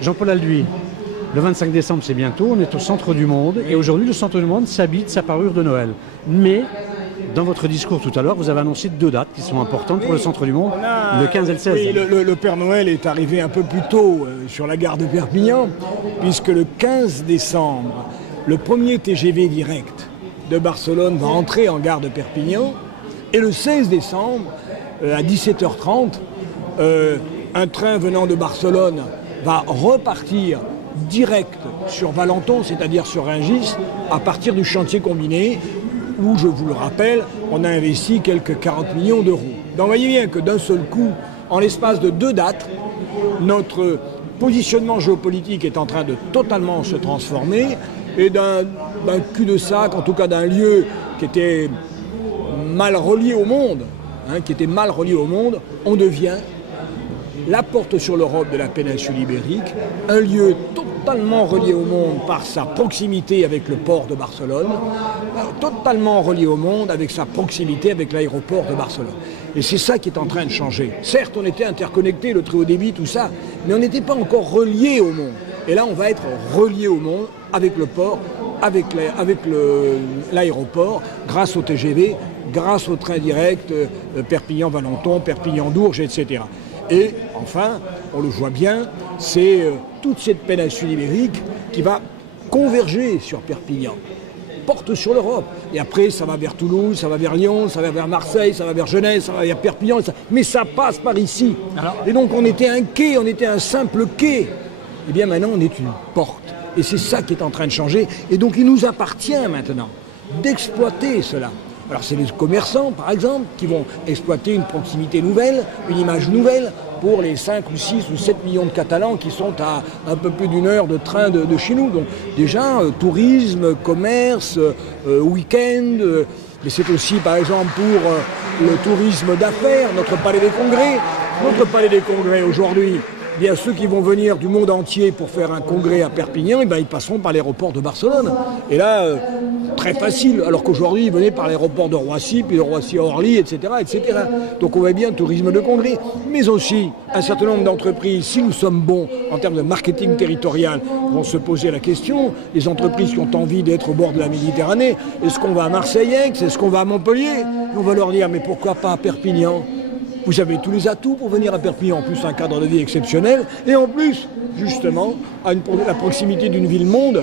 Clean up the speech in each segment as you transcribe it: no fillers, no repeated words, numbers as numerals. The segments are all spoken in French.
Jean-Paul Alduy, le 25 décembre c'est bientôt, on est au centre du monde et aujourd'hui le centre du monde s'habille de sa parure de Noël. Mais dans votre discours tout à l'heure, vous avez annoncé 2 dates qui sont importantes pour le centre du monde, le 15 et le 16. Oui, le Père Noël est arrivé un peu plus tôt sur la gare de Perpignan, puisque le 15 décembre, le premier TGV direct de Barcelone va entrer en gare de Perpignan, et le 16 décembre, à 17h30, un train venant de Barcelone va repartir direct sur Valenton, c'est-à-dire sur Rungis, à partir du chantier combiné, où, je vous le rappelle, on a investi quelques 40 millions d'euros. Donc vous voyez bien que d'un seul coup, en l'espace de 2 dates, notre positionnement géopolitique est en train de totalement se transformer, et d'un cul-de-sac, en tout cas d'un lieu qui était mal relié au monde, on devient la porte sur l'Europe de la péninsule ibérique, un lieu totalement relié au monde par sa proximité avec le port de Barcelone, totalement relié au monde avec sa proximité avec l'aéroport de Barcelone. Et c'est ça qui est en train de changer. Certes, on était interconnectés, le très haut débit, tout ça, mais on n'était pas encore reliés au monde. Et là, on va être reliés au monde avec le port, avec l'aéroport, grâce au TGV, grâce au train direct Perpignan-Valenton, Perpignan-Dourges, etc. Et enfin, on le voit bien, c'est toute cette péninsule ibérique qui va converger sur Perpignan, porte sur l'Europe. Et après, ça va vers Toulouse, ça va vers Lyon, ça va vers Marseille, ça va vers Genève, ça va vers Perpignan, mais ça passe par ici. Et donc on était un quai, on était un simple quai. Et bien maintenant, on est une porte. Et c'est ça qui est en train de changer. Et donc il nous appartient maintenant d'exploiter cela. Alors c'est les commerçants, par exemple, qui vont exploiter une proximité nouvelle, une image nouvelle pour les 5 ou 6 ou 7 millions de Catalans qui sont à un peu plus d'1 heure de train de chez nous. Donc déjà, tourisme, commerce, week-end, mais c'est aussi par exemple pour le tourisme d'affaires, notre palais des congrès. Notre palais des congrès aujourd'hui, bien ceux qui vont venir du monde entier pour faire un congrès à Perpignan, et ils passeront par l'aéroport de Barcelone. Et là, très facile, alors qu'aujourd'hui, ils venaient par l'aéroport de Roissy, puis de Roissy à Orly, etc., etc. Donc on voit bien tourisme de congrès, mais aussi un certain nombre d'entreprises, si nous sommes bons en termes de marketing territorial, vont se poser la question, les entreprises qui ont envie d'être au bord de la Méditerranée, est-ce qu'on va à Marseille-Aix, est-ce qu'on va à Montpellier? On va leur dire, mais pourquoi pas à Perpignan? Vous avez tous les atouts pour venir à Perpignan, en plus un cadre de vie exceptionnel, et en plus, justement, à la proximité d'une ville-monde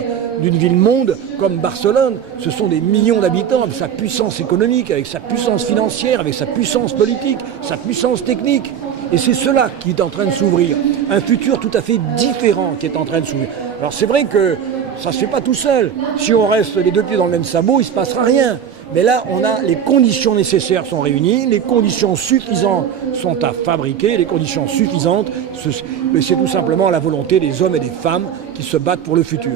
comme Barcelone. Ce sont des millions d'habitants avec sa puissance économique, avec sa puissance financière, avec sa puissance politique, sa puissance technique. Et c'est cela qui est en train de s'ouvrir. Un futur tout à fait différent qui est en train de s'ouvrir. Alors c'est vrai que ça ne se fait pas tout seul. Si on reste les 2 pieds dans le même sabot, il ne se passera rien. Mais là, les conditions nécessaires sont réunies, les conditions suffisantes sont à fabriquer, les conditions suffisantes, c'est tout simplement la volonté des hommes et des femmes qui se battent pour le futur.